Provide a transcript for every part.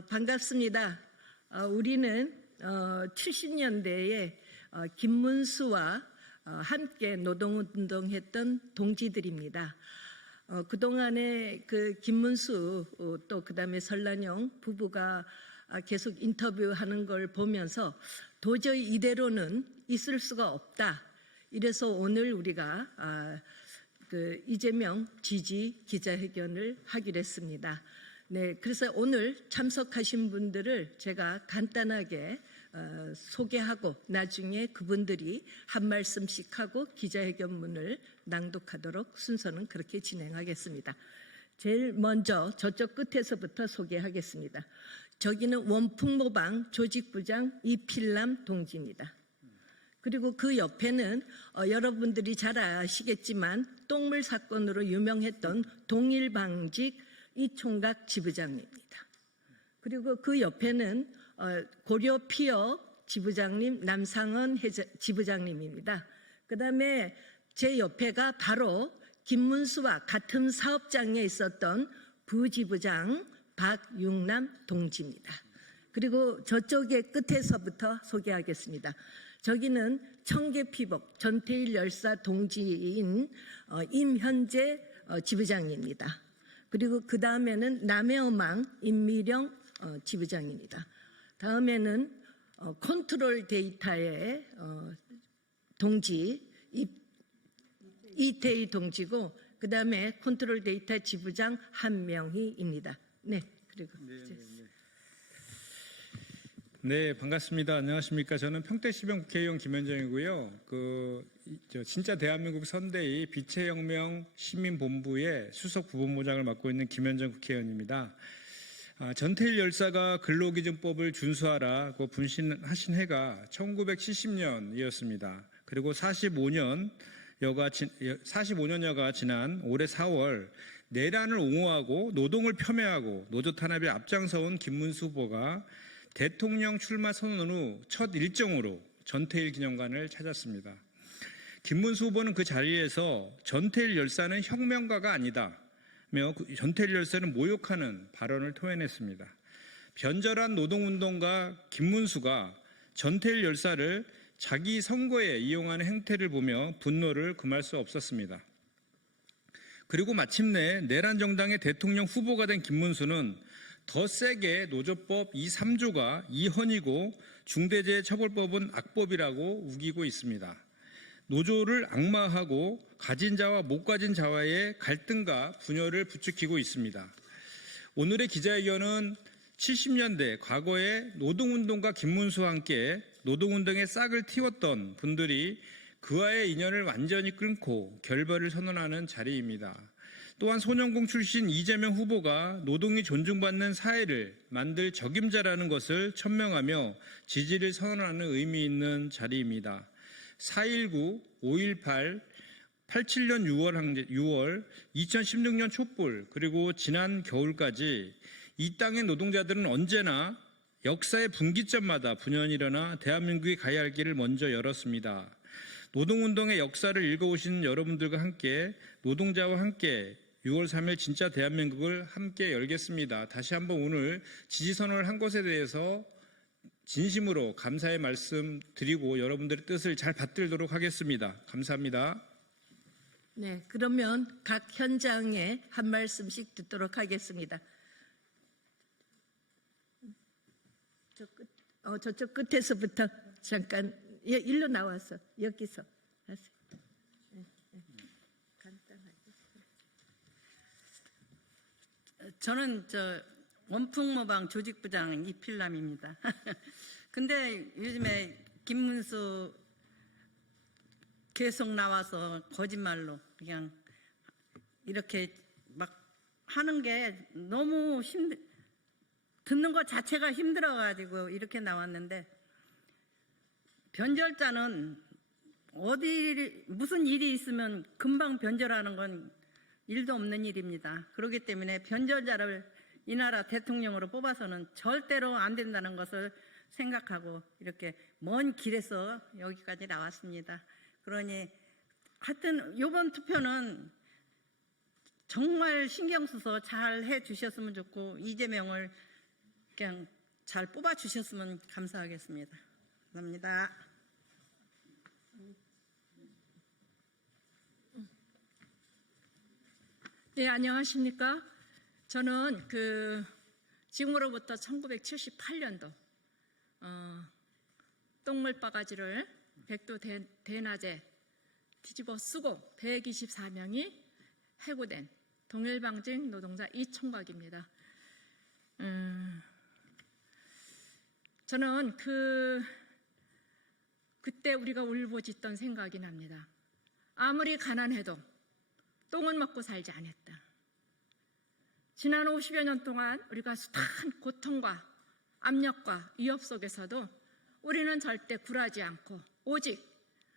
반갑습니다. 우리는 70년대에 김문수와 함께 노동운동했던 동지들입니다. 그동안에 그 김문수 또 그다음에 설란영 부부가 계속 인터뷰하는 걸 보면서 도저히 이대로는 있을 수가 없다. 이래서 오늘 우리가 그 이재명 지지 기자회견을 하기로 했습니다. 네, 그래서 오늘 참석하신 분들을 제가 간단하게 소개하고 나중에 그분들이 한 말씀씩 하고 기자회견문을 낭독하도록 순서는 그렇게 진행하겠습니다. 제일 먼저 저쪽 끝에서부터 소개하겠습니다. 저기는 원풍모방 조직부장 이필남 동지입니다. 그리고 그 옆에는 여러분들이 잘 아시겠지만 똥물 사건으로 유명했던 동일방직 이총각 지부장입니다. 그리고 그 옆에는 고려피어 지부장님 남상은 지부장님입니다. 그 다음에 제 옆에가 바로 김문수와 같은 사업장에 있었던 부지부장 박육남 동지입니다. 그리고 저쪽의 끝에서부터 소개하겠습니다. 저기는 청계피복 전태일 열사 동지인 임현재 지부장입니다. 그리고 그 다음에는 남해어망 임미령 지부장입니다. 다음에는 컨트롤 데이터의 동지 이태희 동지고 그 다음에 컨트롤 데이터 지부장 한명희입니다. 네, 그리고 네, 반갑습니다. 안녕하십니까? 저는 평택시병 국회의원 김현정이고요. 진짜 대한민국 선대위 빛의혁명 시민본부의 수석 부본부장을 맡고 있는 김현정 국회의원입니다. 전태일 열사가 근로기준법을 준수하라고 분신하신 해가 1970년이었습니다. 그리고 45년여가 지난 올해 4월 내란을 옹호하고 노동을 폄훼하고 노조 탄압에 앞장서온 김문수 후보가 대통령 출마 선언 후 첫 일정으로 전태일 기념관을 찾았습니다. 김문수 후보는 그 자리에서 전태일 열사는 혁명가가 아니다 며 전태일 열사를 모욕하는 발언을 토해냈습니다. 변절한 노동운동가 김문수가 전태일 열사를 자기 선거에 이용하는 행태를 보며 분노를 금할 수 없었습니다. 그리고 마침내 내란 정당의 대통령 후보가 된 김문수는 더 세게 노조법 2~3조가 이헌이고 중대재해처벌법은 악법이라고 우기고 있습니다. 노조를 악마하고 가진 자와 못 가진 자와의 갈등과 분열을 부추기고 있습니다. 오늘의 기자회견은 70년대 과거에 노동운동가 김문수와 함께 노동운동에 싹을 틔웠던 분들이 그와의 인연을 완전히 끊고 결별을 선언하는 자리입니다. 또한 소년공 출신 이재명 후보가 노동이 존중받는 사회를 만들 적임자라는 것을 천명하며 지지를 선언하는 의미 있는 자리입니다. 4.19, 5.18, 87년 6월, 2016년 촛불, 그리고 지난 겨울까지 이 땅의 노동자들은 언제나 역사의 분기점마다 분연히 일어나 대한민국이 가야 할 길을 먼저 열었습니다. 노동운동의 역사를 읽어오신 여러분들과 함께 노동자와 함께 6월 3일 진짜 대한민국을 함께 열겠습니다. 다시 한번 오늘 지지선언을 한 것에 대해서 진심으로 감사의 말씀 드리고 여러분들의 뜻을 잘 받들도록 하겠습니다. 감사합니다. 네, 그러면 각 현장에 한 말씀씩 듣도록 하겠습니다. 저쪽 끝에서부터 잠깐 일로 나와서 여기서 하세요. 간단하게. 저는 원풍모방 조직부장 이필남입니다. 근데 요즘에 김문수 계속 나와서 거짓말로 그냥 이렇게 막 하는 게 너무 듣는 것 자체가 힘들어가지고 이렇게 나왔는데, 변절자는 무슨 일이 있으면 금방 변절하는 건 일도 없는 일입니다. 그렇기 때문에 변절자를 이 나라 대통령으로 뽑아서는 절대로 안 된다는 것을 생각하고 이렇게 먼 길에서 여기까지 나왔습니다. 그러니 하여튼 이번 투표는 정말 신경 써서 잘 해주셨으면 좋고, 이재명을 그냥 잘 뽑아주셨으면 감사하겠습니다. 감사합니다. 네, 안녕하십니까? 저는 지금으로부터 1978년도 똥물바가지를 백도 대낮에 뒤집어 쓰고 124명이 해고된 동일방직 노동자 이총각입니다. 저는 그때 우리가 울부짖던 생각이 납니다. 아무리 가난해도 똥은 먹고 살지 않았다. 지난 50여 년 동안 우리가 숱한 고통과 압력과 위협 속에서도 우리는 절대 굴하지 않고 오직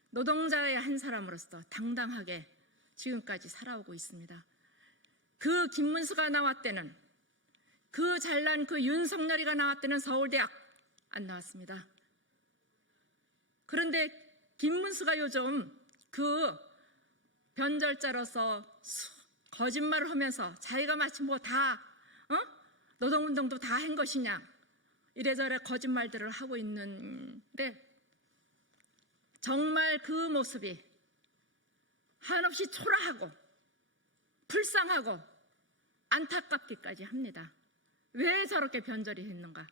노동자의 한 사람으로서 당당하게 지금까지 살아오고 있습니다. 그 김문수가 나왔다는, 그 잘난 그 윤석열이가 나왔다는 서울대학 안 나왔습니다. 그런데 김문수가 요즘 그 변절자로서 거짓말을 하면서 자기가 마치 뭐 다 노동운동도 다 한 것이냐 이래저래 거짓말들을 하고 있는데 정말 그 모습이 한없이 초라하고 불쌍하고 안타깝기까지 합니다. 왜 저렇게 변절이 했는가?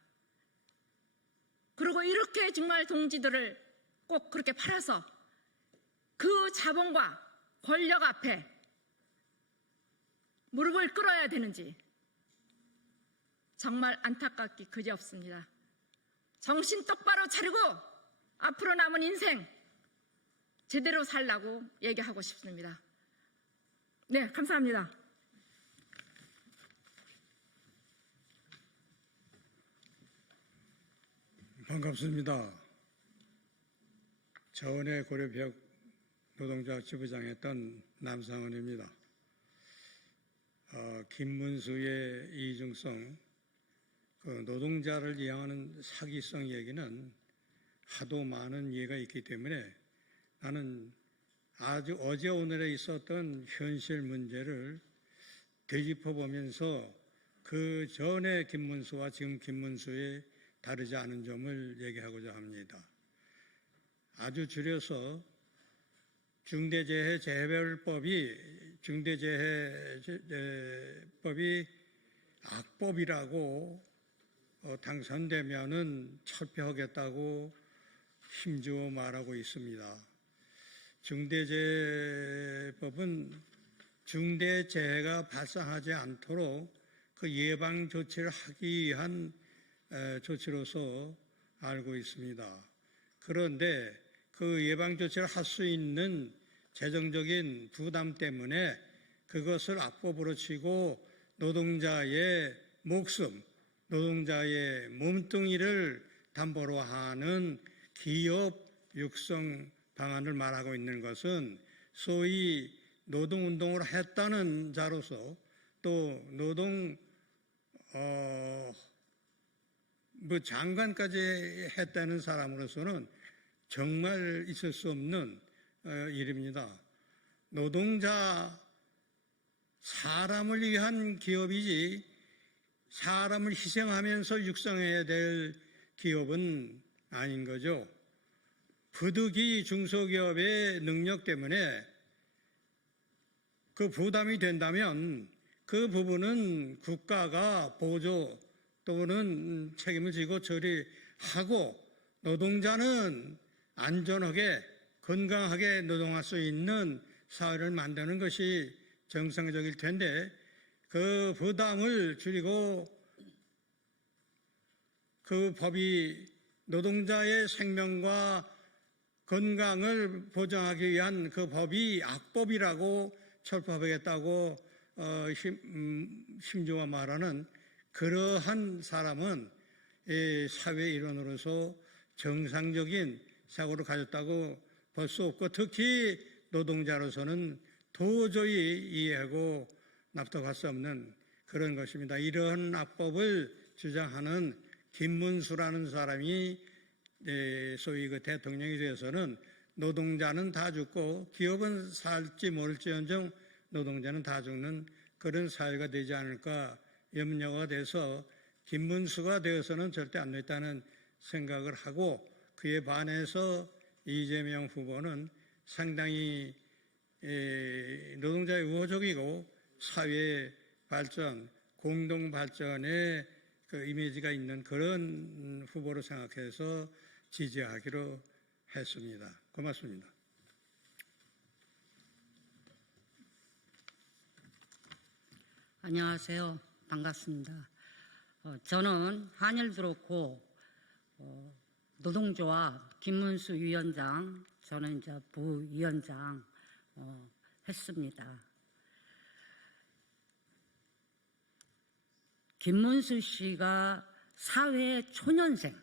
그리고 이렇게 정말 동지들을 꼭 그렇게 팔아서 그 자본과 권력 앞에 무릎을 꿇어야 되는지 정말 안타깝기 그지없습니다. 정신 똑바로 차리고 앞으로 남은 인생 제대로 살라고 얘기하고 싶습니다. 네, 감사합니다. 반갑습니다. 저원의 고려벽 노동자 지부장이었던 남상원입니다. 김문수의 이중성, 노동자를 이용하는 사기성 얘기는 하도 많은 예가 있기 때문에 나는 아주 어제 오늘에 있었던 현실 문제를 되짚어보면서 그 전에 김문수와 지금 김문수의 다르지 않은 점을 얘기하고자 합니다. 아주 줄여서 중대재해법이 악법이라고 당선되면은 철폐하겠다고 힘주어 말하고 있습니다. 중대재해법은 중대재해가 발생하지 않도록 그 예방 조치를 하기 위한 조치로서 알고 있습니다. 그런데 그 예방 조치를 할 수 있는 재정적인 부담 때문에 그것을 악법으로 치고 노동자의 목숨, 노동자의 몸뚱이를 담보로 하는 기업 육성 방안을 말하고 있는 것은 소위 노동운동을 했다는 자로서 또 장관까지 했다는 사람으로서는 정말 있을 수 없는 일입니다. 노동자, 사람을 위한 기업이지 사람을 희생하면서 육성해야 될 기업은 아닌 거죠. 부득이 중소기업의 능력 때문에 그 부담이 된다면 그 부분은 국가가 보조 또는 책임을 지고 처리하고 노동자는 안전하게 건강하게 노동할 수 있는 사회를 만드는 것이 정상적일 텐데 그 부담을 줄이고 그 법이 노동자의 생명과 건강을 보장하기 위한 그 법이 악법이라고 철폐하겠다고 심주어 말하는 그러한 사람은 사회 일원으로서 정상적인 사고를 가졌다고 볼 수 없고 특히 노동자로서는 도저히 이해하고 납득할 수 없는 그런 것입니다. 이러한 악법을 주장하는 김문수라는 사람이 소위 그 대통령이 되어서는 노동자는 다 죽고 기업은 살지 모를지언정 노동자는 다 죽는 그런 사회가 되지 않을까 염려가 돼서 김문수가 되어서는 절대 안 되겠다는 생각을 하고 그에 반해서 이재명 후보는 상당히 노동자의 우호적이고 사회 발전, 공동 발전에 그 이미지가 있는 그런 후보로 생각해서 지지하기로 했습니다. 고맙습니다. 안녕하세요. 반갑습니다. 저는 한일 들었고 노동조합 김문수 위원장, 저는 이제 부위원장 했습니다. 김문수 씨가 사회 초년생,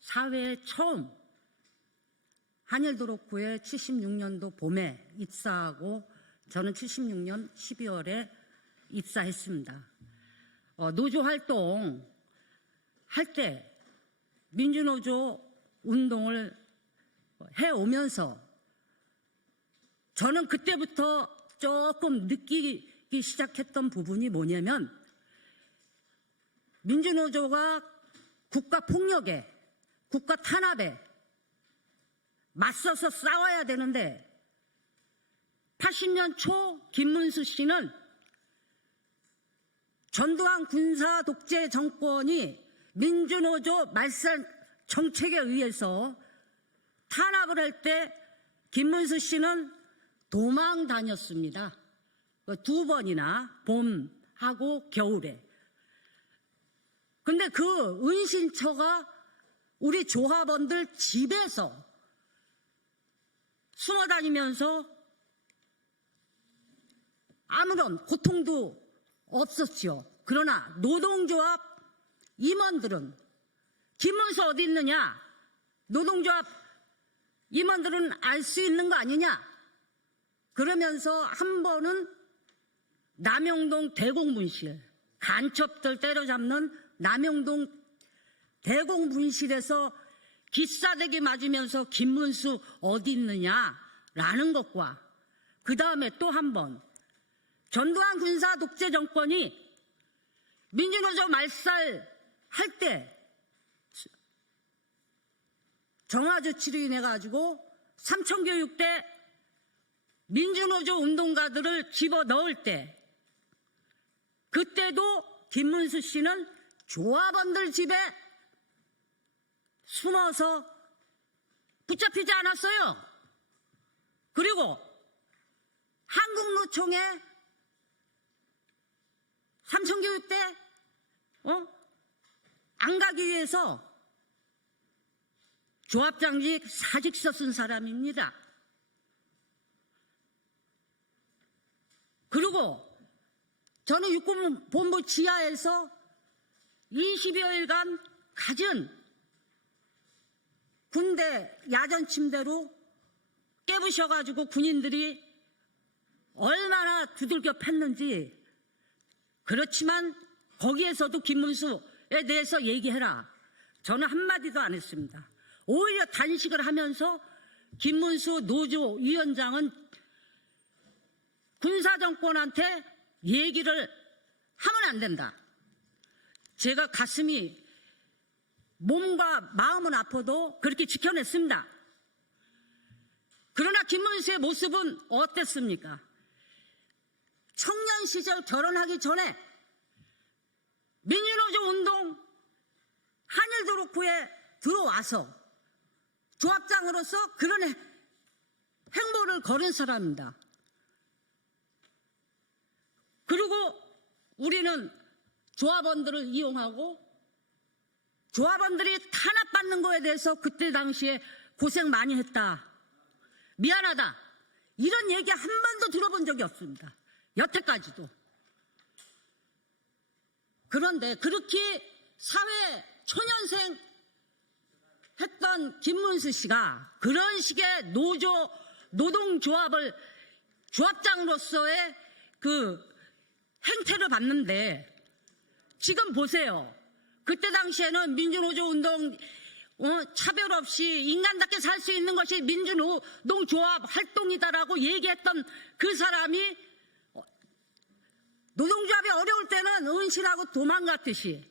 사회에 처음 한일도로구에 76년도 봄에 입사하고 저는 76년 12월에 입사했습니다. 노조 활동 할 때 민주노조 운동을 해오면서 저는 그때부터 조금 느끼기 시작했던 부분이 뭐냐면 민주노조가 국가 폭력에, 국가 탄압에 맞서서 싸워야 되는데 80년 초 김문수 씨는 전두환 군사 독재 정권이 민주노조 말살 정책에 의해서 탄압을 할 때 김문수 씨는 도망 다녔습니다. 2번이나 봄하고 겨울에. 근데 그 은신처가 우리 조합원들 집에서 숨어 다니면서 아무런 고통도 없었지요. 그러나 노동조합 임원들은 김문수 어디 있느냐? 노동조합 임원들은 알 수 있는 거 아니냐? 그러면서 한 번은 남영동 대공분실, 간첩들 때려잡는 남영동 대공분실에서 기싸대기 맞으면서 김문수 어디 있느냐라는 것과 그 다음에 또 한 번 전두환 군사 독재 정권이 민주노조 말살할 때 정화조치로 인해 가지고 삼천교육대 민주노조 운동가들을 집어넣을 때 그때도 김문수 씨는 조합원들 집에 숨어서 붙잡히지 않았어요. 그리고 한국노총에 삼천교육대 안 가기 위해서 조합장직 사직서 쓴 사람입니다. 그리고 저는 육군본부 지하에서 20여일간 갖은 군대 야전 침대로 깨부셔가지고 군인들이 얼마나 두들겨 팼는지. 그렇지만 거기에서도 김문수에 대해서 얘기해라. 저는 한마디도 안 했습니다. 오히려 단식을 하면서 김문수 노조 위원장은 군사정권한테 얘기를 하면 안 된다. 제가 가슴이 몸과 마음은 아파도 그렇게 지켜냈습니다. 그러나 김문수의 모습은 어땠습니까? 청년 시절 결혼하기 전에 민주노조 운동 한일도로구에 들어와서 조합장으로서 그런 행보를 거른 사람입니다. 그리고 우리는 조합원들을 이용하고 조합원들이 탄압받는 거에 대해서 그때 당시에 고생 많이 했다. 미안하다. 이런 얘기 한 번도 들어본 적이 없습니다. 여태까지도. 그런데 그렇게 사회 초년생 했던 김문수 씨가 그런 식의 노동조합을 조합장으로서의 그 행태를 봤는데 지금 보세요. 그때 당시에는 민주노조 운동 차별 없이 인간답게 살 수 있는 것이 민주노동조합 활동이다라고 얘기했던 그 사람이 노동조합이 어려울 때는 은신하고 도망갔듯이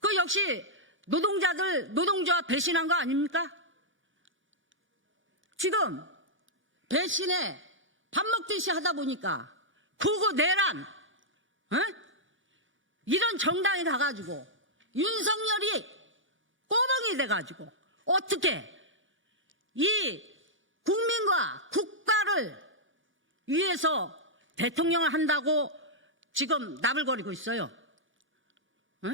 그 역시 노동조합 배신한 거 아닙니까? 지금 배신에 밥 먹듯이 하다 보니까 구구 내란, 어? 이런 정당이 나가지고 윤석열이 꼬멍이 돼가지고 어떻게 이 국민과 국가를 위해서 대통령을 한다고 지금 나불거리고 있어요. 어?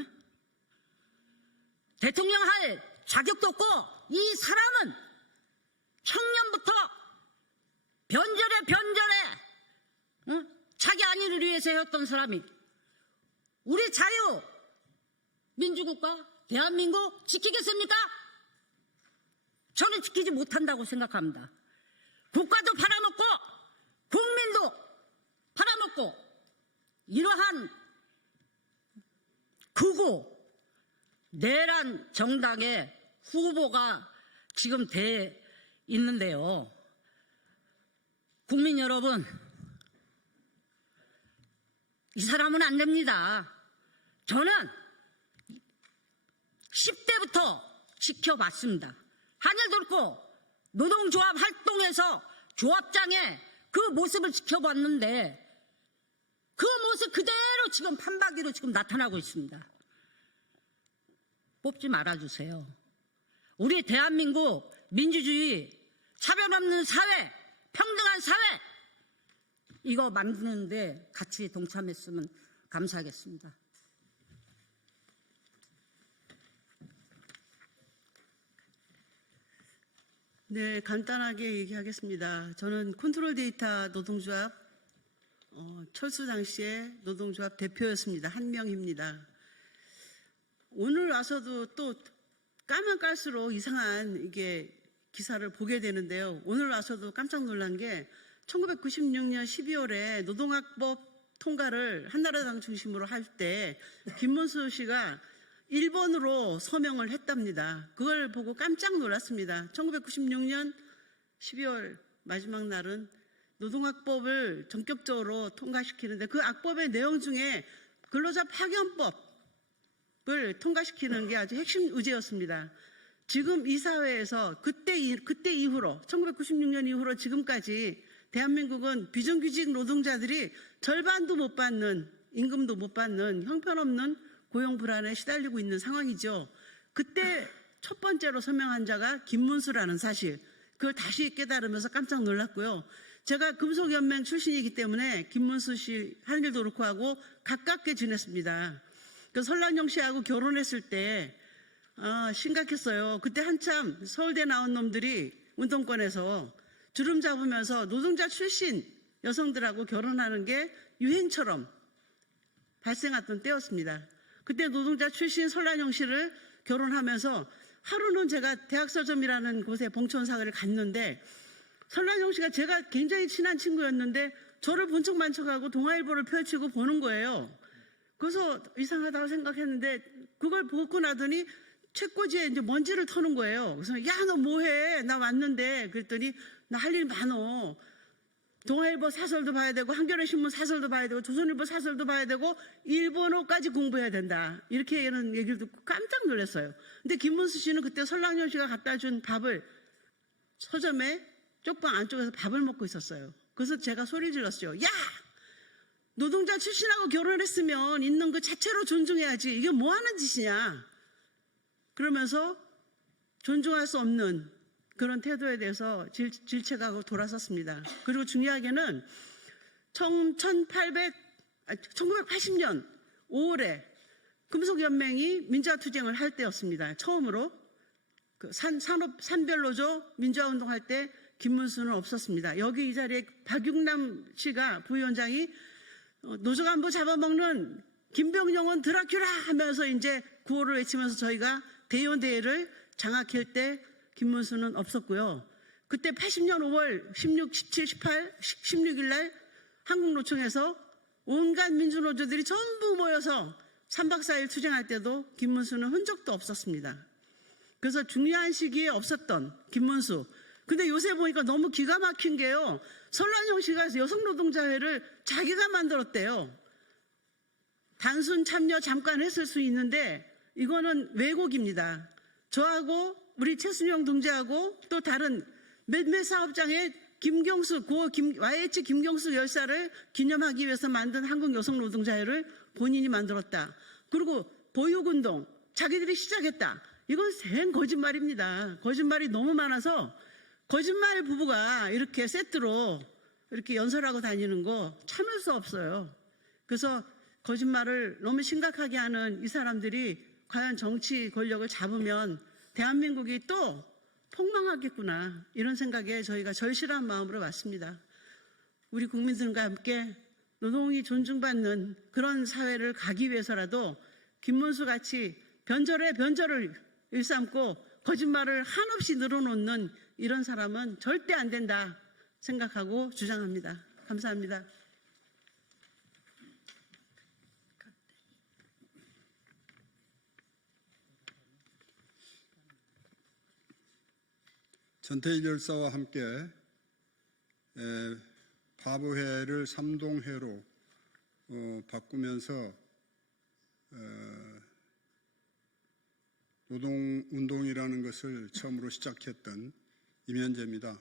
대통령 할 자격도 없고 이 사람은 청년부터 변절에 어? 자기 안위를 위해서 해왔던 사람이 우리 자유 민주국가 대한민국 지키겠습니까? 저는 지키지 못한다고 생각합니다. 국가도 팔아먹고 국민도 팔아먹고 이러한 극우 내란 정당의 후보가 지금 돼 있는데요. 국민 여러분, 이 사람은 안 됩니다. 저는 10대부터 지켜봤습니다. 한일돌고 노동조합 활동에서 조합장의 그 모습을 지켜봤는데 그 모습 그대로 지금 판박이로 지금 나타나고 있습니다. 뽑지 말아주세요. 우리 대한민국 민주주의, 차별 없는 사회, 평등한 사회 이거 만드는데 같이 동참했으면 감사하겠습니다. 네, 간단하게 얘기하겠습니다. 저는 컨트롤 데이터 노동조합 철수 당시에 노동조합 대표였습니다. 한명희입니다. 오늘 와서도 또 까면 깔수록 이상한 이게 기사를 보게 되는데요. 오늘 와서도 깜짝 놀란 게 1996년 12월에 노동학법 통과를 한나라당 중심으로 할 때 김문수 씨가 일본으로 서명을 했답니다. 그걸 보고 깜짝 놀랐습니다. 1996년 12월 마지막 날은 노동학법을 전격적으로 통과시키는데 그 악법의 내용 중에 근로자 파견법을 통과시키는 게 아주 핵심 의제였습니다. 지금 이 사회에서 그때 이후로 1996년 이후로 지금까지 대한민국은 비정규직 노동자들이 절반도 못 받는 임금도 못 받는 형편없는 고용 불안에 시달리고 있는 상황이죠. 그때 첫 번째로 서명한 자가 김문수라는 사실, 그걸 다시 깨달으면서 깜짝 놀랐고요. 제가 금속연맹 출신이기 때문에 김문수 씨 하는 일도 그렇고 하고 가깝게 지냈습니다. 그 설랑영 씨하고 결혼했을 때 심각했어요. 그때 한참 서울대 나온 놈들이 운동권에서 주름 잡으면서 노동자 출신 여성들하고 결혼하는 게 유행처럼 발생했던 때였습니다. 그때 노동자 출신 설란영 씨를 결혼하면서 하루는 제가 대학서점이라는 곳에 봉천사를 갔는데 설란영 씨가 제가 굉장히 친한 친구였는데 저를 본 척만 척하고 동아일보를 펼치고 보는 거예요. 그래서 이상하다고 생각했는데 그걸 보고 나더니 책꽂이에 이제 먼지를 터는 거예요. 그래서 야, 너 뭐해? 나 왔는데. 그랬더니 나 할 일 많어. 동아일보 사설도 봐야 되고 한겨레 신문 사설도 봐야 되고 조선일보 사설도 봐야 되고 일본어까지 공부해야 된다. 이렇게 하는 얘기를 듣고 깜짝 놀랐어요. 근데 김문수 씨는 그때 설랑열 씨가 갖다 준 밥을 서점에 쪽방 안쪽에서 밥을 먹고 있었어요. 그래서 제가 소리 질렀어요. 야! 노동자 출신하고 결혼했으면 있는 그 자체로 존중해야지. 이게 뭐 하는 짓이냐. 그러면서 존중할 수 없는 그런 태도에 대해서 질책하고 돌아섰습니다. 그리고 중요하게는 1980년 5월에 금속연맹이 민주화투쟁을 할 때였습니다. 처음으로 그 산별노조 민주화운동할 때 김문수는 없었습니다. 여기 이 자리에 박육남 씨가 부위원장이 노조간부 잡아먹는 김병영은 드라큘라 하면서 이제 구호를 외치면서 저희가 대의원대회를 장악할 때 김문수는 없었고요. 그때 80년 5월 16, 17, 18, 16일 날 한국노총에서 온갖 민주노조들이 전부 모여서 3박 4일 투쟁할 때도 김문수는 흔적도 없었습니다. 그래서 중요한 시기에 없었던 김문수. 근데 요새 보니까 너무 기가 막힌 게요. 설란영 씨가 여성노동자회를 자기가 만들었대요. 단순 참여 잠깐 했을 수 있는데 이거는 왜곡입니다. 저하고 우리 최순영 동지하고 또 다른 몇몇 사업장의 YH 김경수 열사를 기념하기 위해서 만든 한국여성노동자회를 본인이 만들었다. 그리고 보육운동 자기들이 시작했다. 이건 생 거짓말입니다. 거짓말이 너무 많아서 거짓말 부부가 이렇게 세트로 이렇게 연설하고 다니는 거 참을 수 없어요. 그래서 거짓말을 너무 심각하게 하는 이 사람들이 과연 정치 권력을 잡으면 대한민국이 또 폭망하겠구나, 이런 생각에 저희가 절실한 마음으로 왔습니다. 우리 국민들과 함께 노동이 존중받는 그런 사회를 가기 위해서라도 김문수 같이 변절에 변절을 일삼고 거짓말을 한없이 늘어놓는 이런 사람은 절대 안 된다 생각하고 주장합니다. 감사합니다. 전태일 열사와 함께 바보회를 삼동회로 바꾸면서 노동운동이라는 것을 처음으로 시작했던 임현재입니다.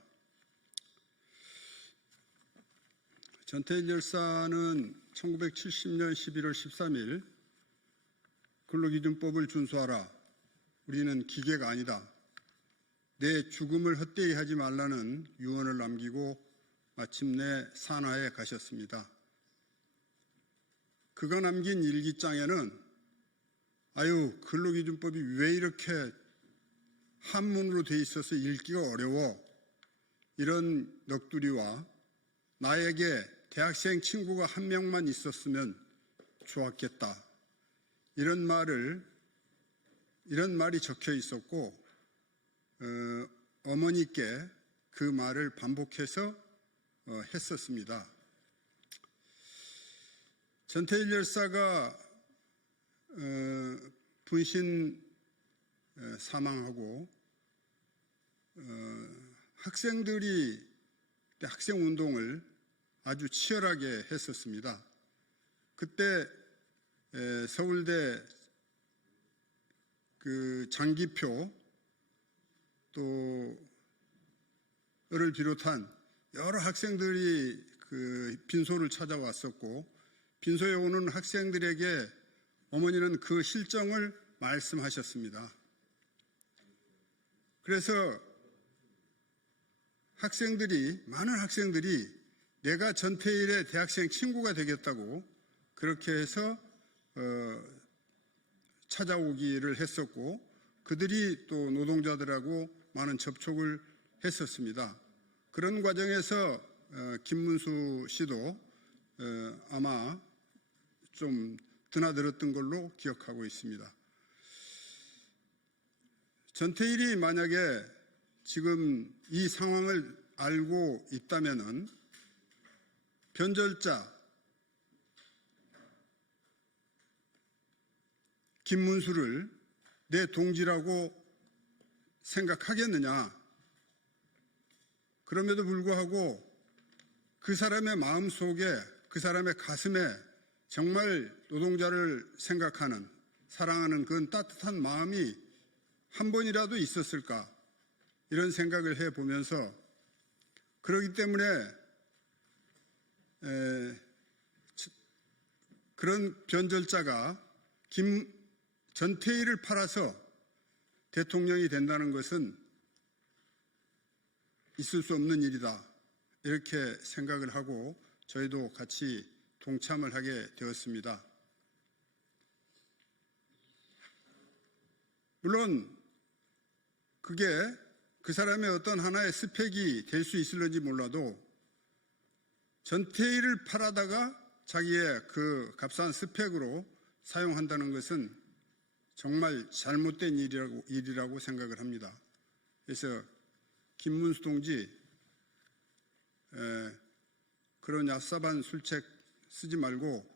전태일 열사는 1970년 11월 13일 근로기준법을 준수하라. 우리는 기계가 아니다. 내 죽음을 헛되이 하지 말라는 유언을 남기고 마침내 산하에 가셨습니다. 그가 남긴 일기장에는 아유, 근로기준법이 왜 이렇게 한문으로 돼 있어서 읽기가 어려워, 이런 넋두리와 나에게 대학생 친구가 한 명만 있었으면 좋았겠다, 이런 말이 적혀 있었고, 어머니께 그 말을 반복해서 했었습니다. 전태일 열사가 분신 사망하고 학생들이 학생운동을 아주 치열하게 했었습니다. 그때 서울대 그 장기표 또를 비롯한 여러 학생들이 그 빈소를 찾아왔었고, 빈소에 오는 학생들에게 어머니는 그 실정을 말씀하셨습니다. 그래서 많은 학생들이 내가 전태일의 대학생 친구가 되겠다고 그렇게 해서 찾아오기를 했었고, 그들이 또 노동자들하고 많은 접촉을 했었습니다. 그런 과정에서 김문수 씨도 아마 좀 드나들었던 걸로 기억하고 있습니다. 전태일이 만약에 지금 이 상황을 알고 있다면은 변절자 김문수를 내 동지라고 생각하겠느냐. 그럼에도 불구하고 그 사람의 마음속에, 그 사람의 가슴에 정말 노동자를 생각하는, 사랑하는 그런 따뜻한 마음이 한 번이라도 있었을까, 이런 생각을 해보면서, 그렇기 때문에 그런 변절자가 전태일을 팔아서 대통령이 된다는 것은 있을 수 없는 일이다, 이렇게 생각을 하고 저희도 같이 동참을 하게 되었습니다. 물론 그게 그 사람의 어떤 하나의 스펙이 될 수 있을런지 몰라도 전태일을 팔아다가 자기의 그 값싼 스펙으로 사용한다는 것은 정말 잘못된 일이라고 생각을 합니다. 그래서 김문수 동지, 그런 얍삽한 술책 쓰지 말고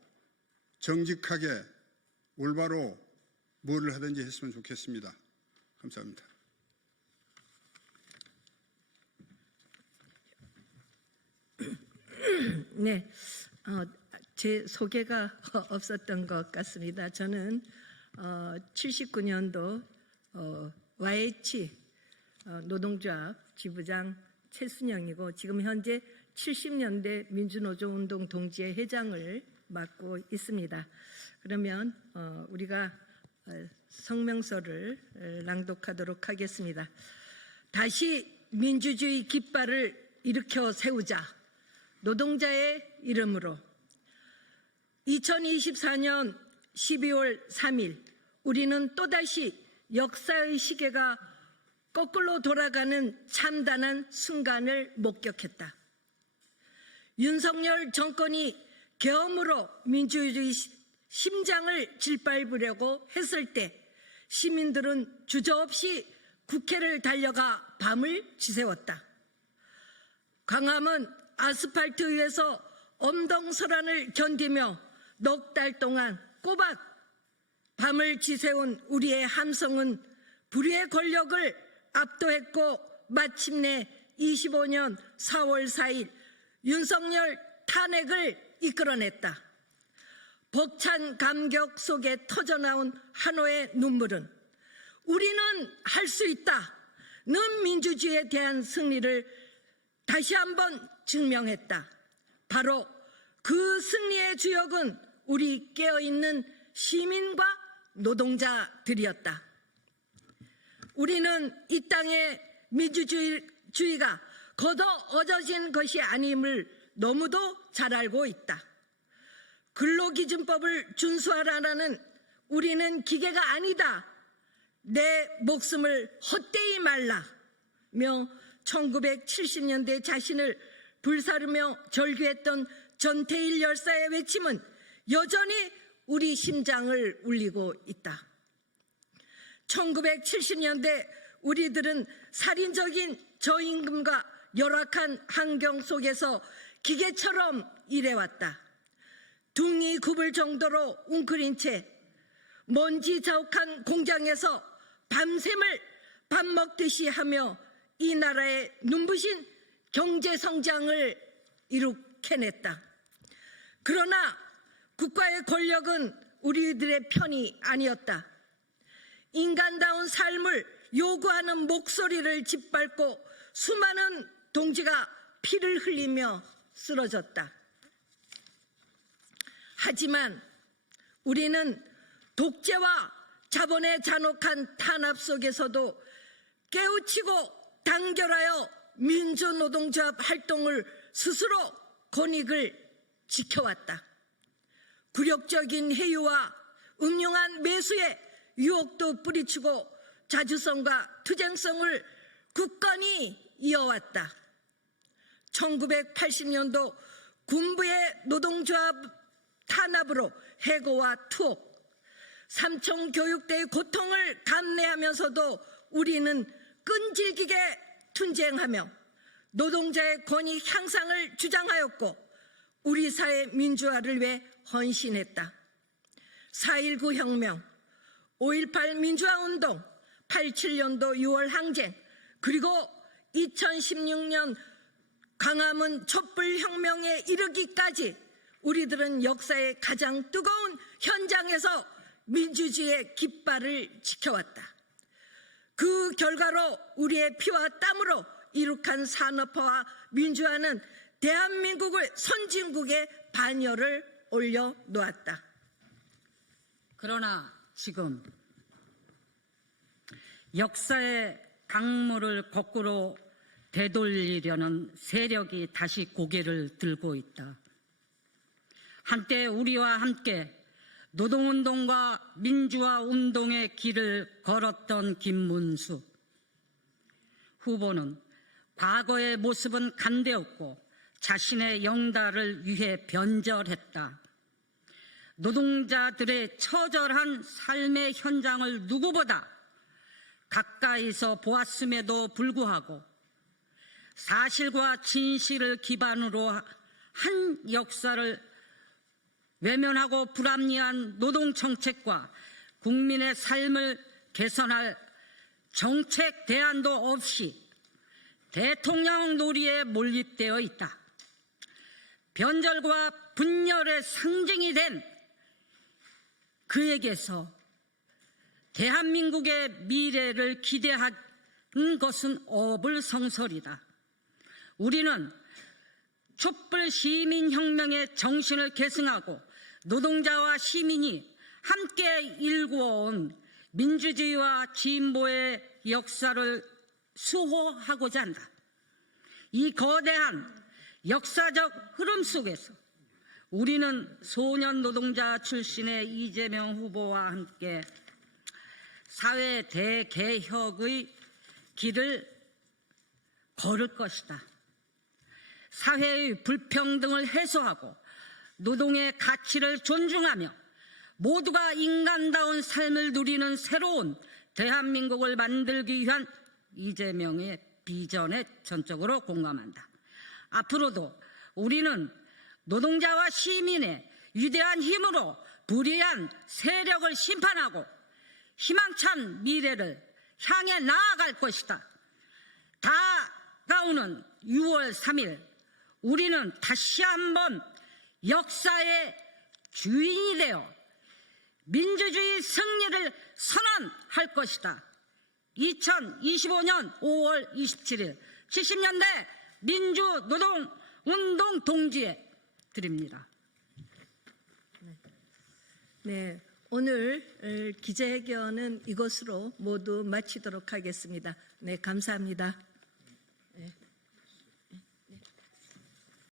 정직하게 올바로 뭐를 하든지 했으면 좋겠습니다. 감사합니다. 네, 제 소개가 없었던 것 같습니다. 저는 79년도 YH 노동조합 지부장 최순영이고 지금 현재 70년대 민주노조운동 동지회 회장을 맡고 있습니다. 그러면 우리가 성명서를 낭독하도록 하겠습니다. 다시 민주주의 깃발을 일으켜 세우자. 노동자의 이름으로 2024년 12월 3일 우리는 또다시 역사의 시계가 거꾸로 돌아가는 참담한 순간을 목격했다. 윤석열 정권이 계엄으로 민주주의 심장을 짓밟으려고 했을 때 시민들은 주저없이 국회를 달려가 밤을 지새웠다. 광화문 아스팔트 위에서 엄동설한을 견디며 넉 달 동안 꼬박 밤을 지새운 우리의 함성은 불의의 권력을 압도했고 마침내 25년 4월 4일 윤석열 탄핵을 이끌어냈다. 벅찬 감격 속에 터져나온 한호의 눈물은 우리는 할 수 있다는 민주주의에 대한 승리를 다시 한번 증명했다. 바로 그 승리의 주역은 우리 깨어있는 시민과 노동자들이었다. 우리는 이 땅의 민주주의가 거둬 얹어진 것이 아님을 너무도 잘 알고 있다. 근로기준법을 준수하라는 우리는 기계가 아니다. 내 목숨을 헛되이 말라며 1970년대 자신을 불사르며 절규했던 전태일 열사의 외침은 여전히 우리 심장을 울리고 있다. 1970년대 우리들은 살인적인 저임금과 열악한 환경 속에서 기계처럼 일해왔다. 둥이 굽을 정도로 웅크린 채 먼지 자욱한 공장에서 밤샘을 밥 먹듯이 하며 이 나라의 눈부신 경제 성장을 이룩해냈다. 그러나 국가의 권력은 우리들의 편이 아니었다. 인간다운 삶을 요구하는 목소리를 짓밟고 수많은 동지가 피를 흘리며 쓰러졌다. 하지만 우리는 독재와 자본의 잔혹한 탄압 속에서도 깨우치고 단결하여 민주노동조합 활동을 스스로 권익을 지켜왔다. 굴욕적인 해유와 음흉한 매수에 유혹도 뿌리치고 자주성과 투쟁성을 굳건히 이어왔다. 1980년도 군부의 노동조합 탄압으로 해고와 투옥, 삼重교육대의 고통을 감내하면서도 우리는 끈질기게 투쟁하며 노동자의 권익 향상을 주장하였고 우리 사회 민주화를 위해 헌신했다. 4.19 혁명, 5.18 민주화운동, 87년도 6월 항쟁, 그리고 2016년 광화문 촛불혁명에 이르기까지 우리들은 역사의 가장 뜨거운 현장에서 민주주의의 깃발을 지켜왔다. 그 결과로 우리의 피와 땀으로 이룩한 산업화와 민주화는 대한민국을 선진국의 반열을 올려놓았다. 그러나 지금 역사의 강물을 거꾸로 되돌리려는 세력이 다시 고개를 들고 있다. 한때 우리와 함께 노동운동과 민주화 운동의 길을 걸었던 김문수 후보는 과거의 모습은 간대었고 자신의 영달을 위해 변절했다. 노동자들의 처절한 삶의 현장을 누구보다 가까이서 보았음에도 불구하고 사실과 진실을 기반으로 한 역사를 외면하고 불합리한 노동정책과 국민의 삶을 개선할 정책 대안도 없이 대통령 놀이에 몰입되어 있다. 변절과 분열의 상징이 된 그에게서 대한민국의 미래를 기대한 것은 어불성설이다. 우리는 촛불 시민혁명의 정신을 계승하고 노동자와 시민이 함께 일구어온 민주주의와 진보의 역사를 수호하고자 한다. 이 거대한 역사적 흐름 속에서 우리는 소년 노동자 출신의 이재명 후보와 함께 사회 대개혁의 길을 걸을 것이다. 사회의 불평등을 해소하고 노동의 가치를 존중하며 모두가 인간다운 삶을 누리는 새로운 대한민국을 만들기 위한 이재명의 비전에 전적으로 공감한다. 앞으로도 우리는 노동자와 시민의 위대한 힘으로 불의한 세력을 심판하고 희망찬 미래를 향해 나아갈 것이다. 다가오는 6월 3일 우리는 다시 한번 역사의 주인이 되어 민주주의 승리를 선언할 것이다. 2025년 5월 27일 70년대 민주노동운동 동지에 드립니다. 네, 오늘 기자회견은 이것으로 모두 마치도록 하겠습니다. 네, 감사합니다.